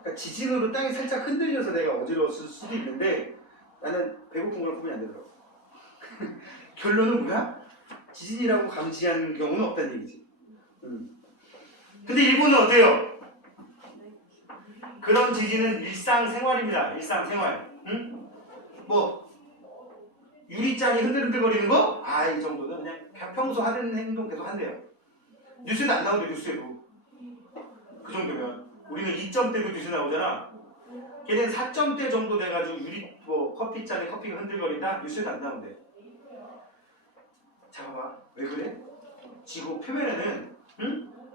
그러니까 지진으로 땅이 살짝 흔들려서 내가 어지러웠을 수도 있는데 나는 배고픈 걸 보면 안 되더라고. 결론은 뭐야? 지진이라고 감지한 경우는 없다는 얘기지. 근데 일본은 어때요? 그런 지진은 일상생활입니다. 일상생활. 응? 뭐 유리잔이 흔들흔들거리는 거? 이 정도는 그냥 평소 하는 행동 계속 한대요. 뉴스에도 안 나오는데 뉴스에도. 그 정도면 우리는 2점대도 뉴스 나오잖아. 걔는 4점대 정도 돼가지고 커피잔에 커피가 흔들거린다? 뉴스에도 안 나온대. 잠깐만, 왜 그래? 지구 표면에는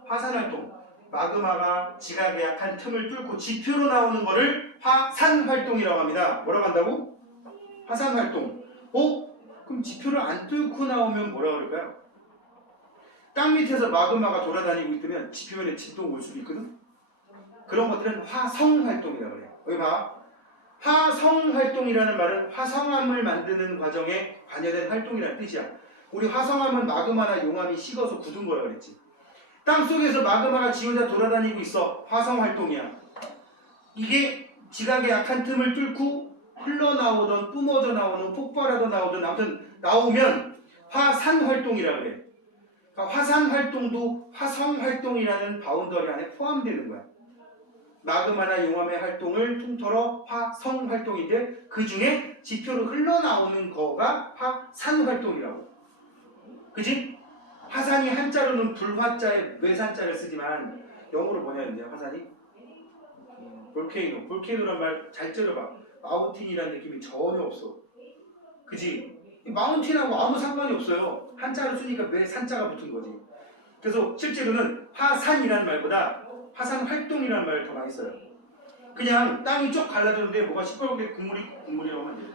화산활동, 마그마가 지각에 약한 틈을 뚫고 지표로 나오는 거를 화산활동이라고 합니다. 뭐라고 한다고? 화산활동. 그럼 지표를 안 뚫고 나오면 뭐라고 그럴까요? 땅 밑에서 마그마가 돌아다니고 있으면 지표면에 진동 올 수도 있거든? 그런 것들은 화성활동이라고 그래요. 여기 봐. 화성활동이라는 말은 화성암을 만드는 과정에 관여된 활동이라는 뜻이야. 우리 화성암은 마그마나 용암이 식어서 굳은 거라 그랬지. 땅속에서 마그마가 지 혼자 돌아다니고 있어. 화성활동이야. 이게 지각의 약한 틈을 뚫고 흘러나오던 뿜어져 나오는 폭발하다 나오던 아무튼 나오면 화산활동이라 그래. 그러니까 화산활동도 화성활동이라는 바운더리 안에 포함되는 거야. 마그마나 용암의 활동을 통틀어 화성활동인데 그 중에 지표로 흘러나오는 거가 화산활동이라고. 그지? 화산이 한자로는 불화자에 외산자를 쓰지만 영어로 뭐냐는데 화산이? 볼케이노. 볼케이노란 말 잘 째려봐. 마운틴이라는 느낌이 전혀 없어. 그지? 마운틴하고 아무 상관이 없어요. 한자로 쓰니까 왜 산자가 붙은 거지. 그래서 실제로는 화산이라는 말보다 화산활동이라는 말을 더 많이 써요. 그냥 땅이 쭉 갈라졌는데 뭐가 시뻘겋게 국물이라고 하면 돼요.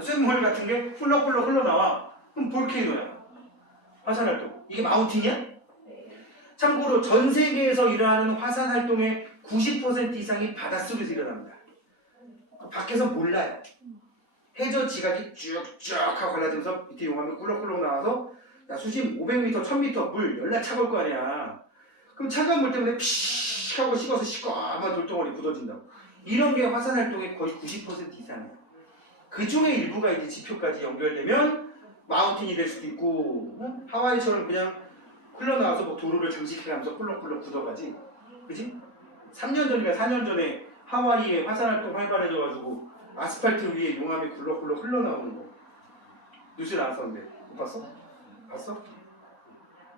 쇳물 같은 게 훌럭훌럭 흘러나와. 그럼 볼케이노야. 화산활동. 이게 마운틴이야? 참고로 전 세계에서 일어나는 화산활동의 90% 이상이 바닷속에서 일어납니다. 밖에서 몰라요. 해저 지각이 쭉쭉 하고 갈라지면서 밑에 용암이 꿀럭꿀럭 나와서 수심 500m, 1000m 물 열나 차가울 거 아니야. 그럼 차가운 물 때문에 피쉬 하고 식어서 시꺼먼 돌덩어리 묻어진다고. 이런 게 화산활동의 거의 90% 이상이야. 그 중에 일부가 이제 지표까지 연결되면 마운틴이 될 수도 있고, 하와이처럼 그냥 흘러나와서 뭐 도로를 장식해가면서 꿀럭꿀럭 굳어가지. 그지? 3년 전인가 4년 전에 하와이에 화산활동 활발해져가지고 아스팔트 위에 용암이 굴럭굴럭 흘러나오는 거 뉴스에 나왔었는데 못 봤어? 봤어?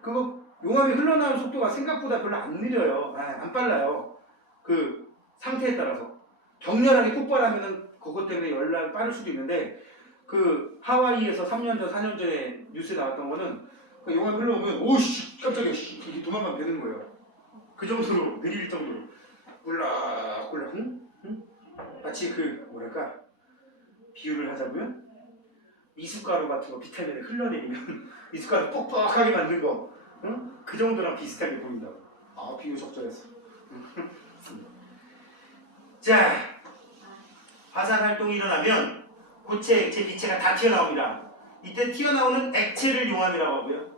그거 용암이 흘러나오는 속도가 생각보다 별로 안 느려요. 안 빨라요. 그 상태에 따라서 격렬하게 폭발하면은 그것 때문에 열날 빠를 수도 있는데 그 하와이에서 3년 전, 4년 전에 뉴스에 나왔던 거는 그 용암이 흘러오면 오씨 깜짝이야 이렇게 도망가면 되는 거예요. 그 정도로 느릴 정도로 꿀락꿀락 응? 마치 그 뭐랄까 비유를 하자면 미숫가루 같은 거 비타민을 흘러내리면 미숫가루 뻑뻑하게 만든 거 응? 그 정도랑 비슷하게 보인다고. 아 비유 적절했어. 자 화산 활동이 일어나면 고체, 액체, 기체가 다 튀어나옵니다. 이때 튀어나오는 액체를 용암이라고 하고요.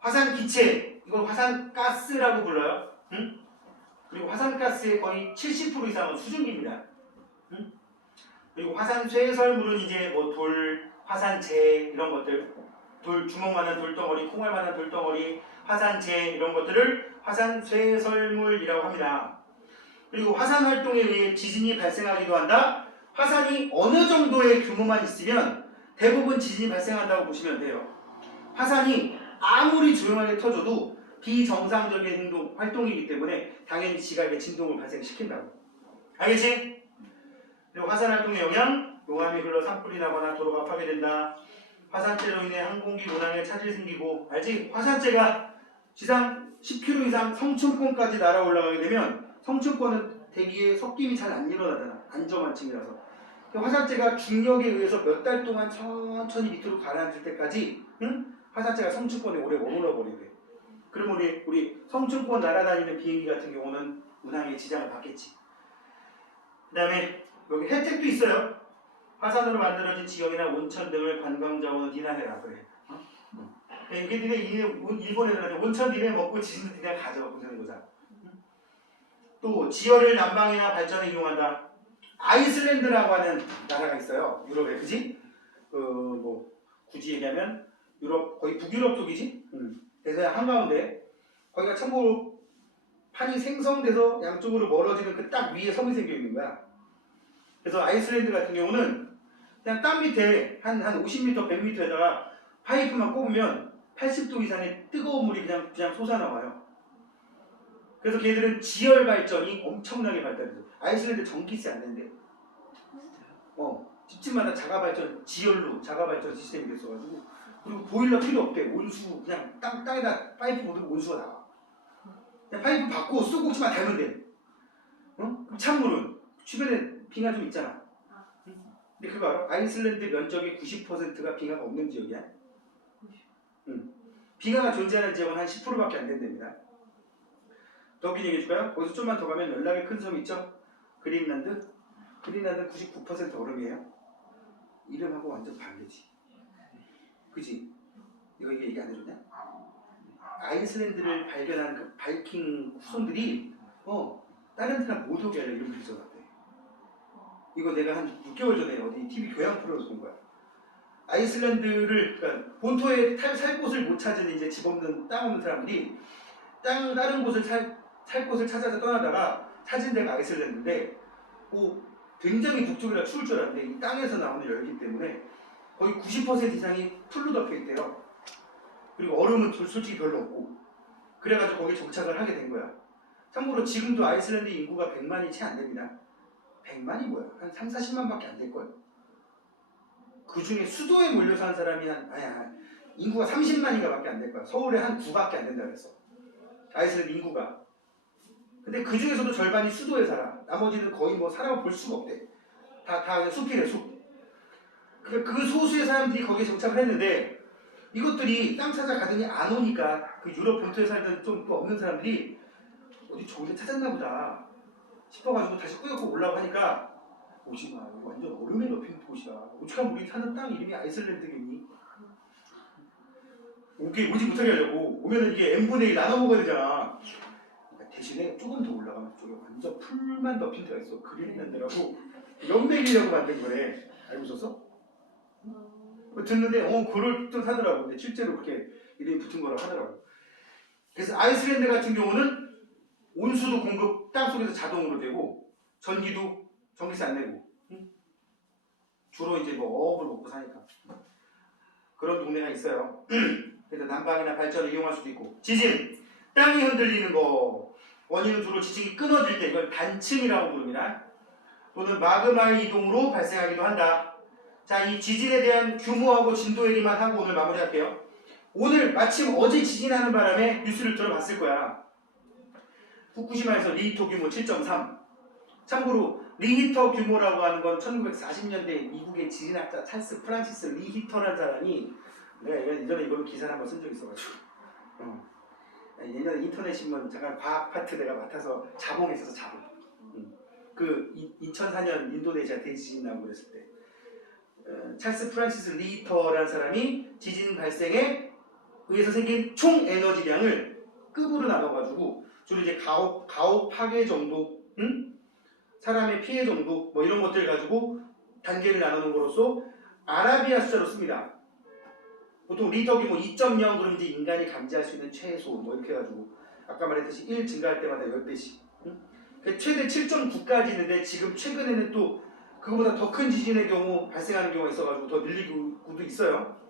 화산 기체, 이걸 화산가스라고 불러요. 응? 그리고 화산가스의 거의 70% 이상은 수증기입니다. 응? 그리고 화산 쇠설물은 이제 뭐 돌, 화산재 이런 것들, 돌 주먹만한 돌덩어리, 콩알만한 돌덩어리, 화산재 이런 것들을 화산 쇠설물이라고 합니다. 그리고 화산 활동에 의해 지진이 발생하기도 한다. 화산이 어느 정도의 규모만 있으면 대부분 지진이 발생한다고 보시면 돼요. 화산이 아무리 조용하게 터져도 비정상적인 행동, 활동이기 때문에 당연히 지각의 진동을 발생시킨다고. 알겠지? 그리고 화산 활동의 영향, 용암이 흘러 산불이 나거나 도로가 파괴된다. 화산재로 인해 항공기 운항에 차질이 생기고, 알지? 화산재가 지상 10km 이상 성층권까지 날아 올라가게 되면 성층권은 대기에 섞임이 잘 안 일어나잖아. 안정한 층이라서. 화산재가 중력에 의해서 몇 달 동안 천천히 밑으로 가라앉을 때까지 화산재가 성층권에 오래 머물러 버리게. 그러면 우리 성층권 날아다니는 비행기 같은 경우는 운항에 지장을 받겠지. 그 다음에 여기 혜택도 있어요. 화산으로 만들어진 지역이나 온천 등을 관광자원은 니나해라 그래. 이게 니네 일본 애들한테 온천 니네 먹고 지진도 니네 가져 그러는 거잖아. 또 지열을 난방이나 발전에 이용한다. 아이슬란드라고 하는 나라가 있어요. 유럽에, 그지? 뭐 굳이 얘기하면 유럽 거의 북유럽 쪽이지. 그래서 한가운데 거기가 참고로 판이 생성돼서 양쪽으로 멀어지는 그 딱 위에 섬이 생겨 있는 거야. 그래서 아이슬란드 같은 경우는 그냥 땅 밑에 한 50m, 100m에다가 파이프만 꼽으면 80도 이상의 뜨거운 물이 그냥 솟아나와요. 그래서 걔들은 지열 발전이 엄청나게 발달해요. 아이슬란드 전기세 안 낸대. 집집마다 자가 발전, 지열로 자가 발전 시스템이 됐어가지고, 그리고 보일러 필요 없대. 온수 그냥 땅에다 파이프 꽂으면 온수가 나와. 그냥 파이프 받고 수도꼭지만 달면 돼. 그럼 찬물은 주변에 빙하 좀 있잖아. 근데 그거 알아? 아이슬란드 면적의 90%가 빙하가 없는 지역이야. 빙하가 존재하는 지역은 한 10%밖에 안 된답니다. 더 긴 얘기해줄까요? 거기서 좀만 더 가면 연락의 큰 섬 있죠? 그린란드? 그린란드는 99% 얼음이에요. 이름하고 완전 반대지. 그지? 이거 얘기 안 해줬냐? 아이슬란드를 발견한 그 바이킹 후손들이 다른 사람 못 오게 하려 이름 붙여놨대. 이거 내가 한 6개월 전에 어디 TV 교양 프로에서 본 거야. 아이슬란드를, 그러니까 본토에 살 곳을 못 찾은 이제 집 없는 땅 없는 사람들이 다른 곳을 살 곳을 찾아서 떠나다가 찾은 데가 아이슬란드인데, 굉장히 북쪽이라 추울 줄 알았는데 이 땅에서 나오는 열기 때문에 거의 90% 이상이 풀로 덮여 있대요. 그리고 얼음은 솔직히 별로 없고, 그래가지고 거기에 정착을 하게 된 거야. 참고로 지금도 아이슬란드 인구가 100만이 채 안 됩니다. 100만이 뭐야? 한 3, 40만밖에 안 될걸? 그 중에 수도에 몰려 사는 사람이 인구가 30만인가 밖에 안 될 거야. 서울에 한 9밖에 안 된다 그랬어. 아이슬란드 인구가. 근데 그 중에서도 절반이 수도에 살아. 나머지는 거의 뭐 사람을 볼 수가 없대. 다 그냥 숲이래, 숲. 그 소수의 사람들이 거기에 정착을 했는데, 이것들이 땅 찾아가더니 안 오니까 그 유럽 본토에 살던 좀 없는 사람들이 어디 좋은 데 찾았나 보다 싶어가지고 다시 꾸역꾸역 올라오고 하니까, 오지마, 이거 완전 얼음에 덮인 곳이다. 오죽하면 우리 사는 땅 이름이 아이슬란드겠니? 오지 못하게 하려고. 오면은 이게 n분의 1 나눠 먹어야 되잖아. 그러니까 대신에 조금 더 올라가면 저기 완전 풀만 덮인 데가 있어. 그린란드라고 연맥이라고 만든 거래. 알고 있었어? 듣는데 그럴듯하더라고. 근데 실제로 그렇게 이름이 붙은 거라고 하더라고. 그래서 아이슬란드 같은 경우는 온수도 공급 땅속에서 자동으로 되고, 전기세 안 내고, 주로 이제 뭐 어업을 먹고 사니까. 그런 동네가 있어요. 그래서 난방이나 발전을 이용할 수도 있고. 지진, 땅이 흔들리는 거. 원인은 주로 지층이 끊어질 때 이걸 단층이라고 부릅니다. 또는 마그마의 이동으로 발생하기도 한다. 자, 이 지진에 대한 규모하고 진도 얘기만 하고 오늘 마무리할게요. 오늘 마침 어제 지진하는 바람에 뉴스를 들어봤을 거야. 후쿠시마에서 리히터 규모 7.3. 참고로 리히터 규모라고 하는 건 1940년대 미국의 지진학자 찰스 프란시스 리히터라는 사람이, 내가 예전에 이걸로 기사를 한번 쓴 적이 있어가지고 예전에 인터넷 신문 잠깐 과학 파트 내가 맡아서 자봉했어서 자봉. 그 2004년 인도네시아 대지진 나고 그랬을 때 찰스 프란시스 리히터라는 사람이 지진 발생에 의해서 생긴 총 에너지량을 급으로 나눠가지고 주로 이제 가옥 파괴 정도, 사람의 피해 정도 뭐 이런 것들 가지고 단계를 나누는 거로서 아라비아 숫자로 씁니다. 보통 리터 규모 2.0 그럼 이제 인간이 감지할 수 있는 최소 뭐 이렇게 해가지고 아까 말했듯이 1 증가할 때마다 10배씩. 최대 7.9까지 있는데 지금 최근에는 또 그거보다 더 큰 지진의 경우 발생하는 경우가 있어가지고 더 늘리고도 있어요.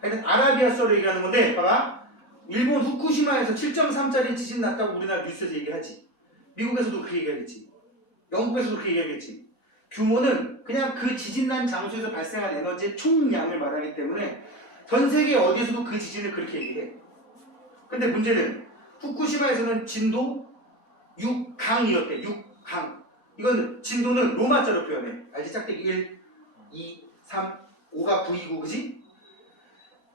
하여튼 아라비아 숫자로 얘기하는 건데 봐봐. 일본 후쿠시마에서 7.3짜리 지진 났다고 우리나라 뉴스에서 얘기하지. 미국에서도 그렇게 얘기하겠지. 영국에서도 그렇게 얘기하겠지. 규모는 그냥 그 지진 난 장소에서 발생한 에너지의 총량을 말하기 때문에 전 세계 어디서도 그 지진을 그렇게 얘기해. 근데 문제는 후쿠시마에서는 진도 6강이었대. 6강. 이건 진도는 로마자로 표현해. 알지? 짝대기 1, 2, 3, 5가 9이고 그지?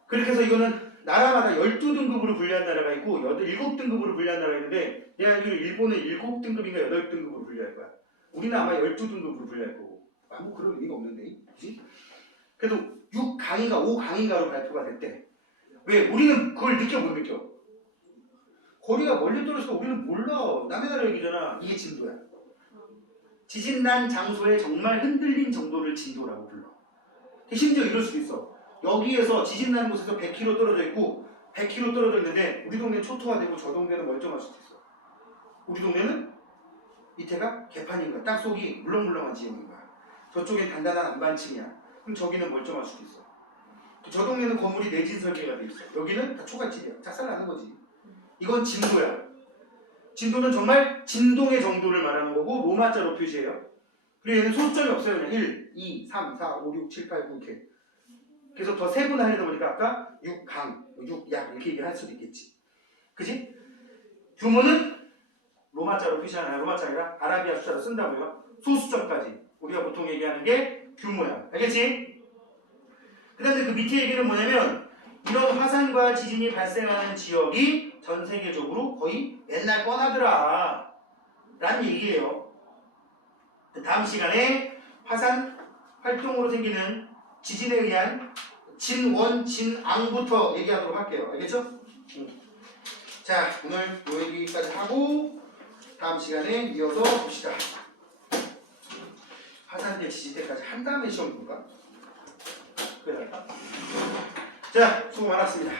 그렇게 해서 이거는 나라마다 12등급으로 분류한 나라가 있고 7등급으로 분류한 나라가 있는데 내가 알기로 일본은 7등급인가 8등급으로 분류할 거야. 우리는 아마 12등급으로 분류할 거고. 아무 그런 의미가 없는데. 그치? 그래도 6강인가 5강인가로 발표가 됐대. 왜? 우리는 그걸 느껴 못 느껴? 거리가 멀리 떨어져서 우리는 몰라. 남의 나라 얘기잖아. 이게 진도야. 지진 난 장소에 정말 흔들린 정도를 진도라고 불러. 심지어 이럴 수도 있어. 여기에서 지진 나는 곳에서 100km 떨어져 있고 100km 떨어져 있는데 우리 동네는 초토화되고 저 동네는 멀쩡할 수도 있어. 우리 동네는 밑에가 개판인 거야. 땅속이 물렁물렁한 지형인 거야. 저쪽엔 단단한 안반층이야. 그럼 저기는 멀쩡할 수도 있어. 저 동네는 건물이 내진 설계가 돼 있어. 여기는 다 초가집이야. 작살나는 거지. 이건 진도야. 진도는 정말 진동의 정도를 말하는 거고 로마자로 표시해요. 그리고 얘는 소수점이 없어요. 그냥 1, 2, 3, 4, 5, 6, 7, 8, 9 이렇게. 그래서 더 세분화하다 보니까 아까 6강, 6약 이렇게 얘기할 수도 있겠지. 그지? 규모는 로마자로 표시하나요? 로마자 아니라 아라비아 숫자로 쓴다고요. 소수점까지. 우리가 보통 얘기하는 게 규모야. 알겠지? 그 다음에 그 밑에 얘기는 뭐냐면 이런 화산과 지진이 발생하는 지역이 전 세계적으로 거의 맨날 뻔하더라 라는 얘기예요. 다음 시간에 화산 활동으로 생기는 지진에 의한 진원, 진앙부터 얘기하도록 할게요. 알겠죠? 자, 오늘 요 얘기까지 하고 다음 시간에 이어서 봅시다. 화산재 지진 때까지 한 다음에 시험 볼까? 그래. 자, 수고 많았습니다.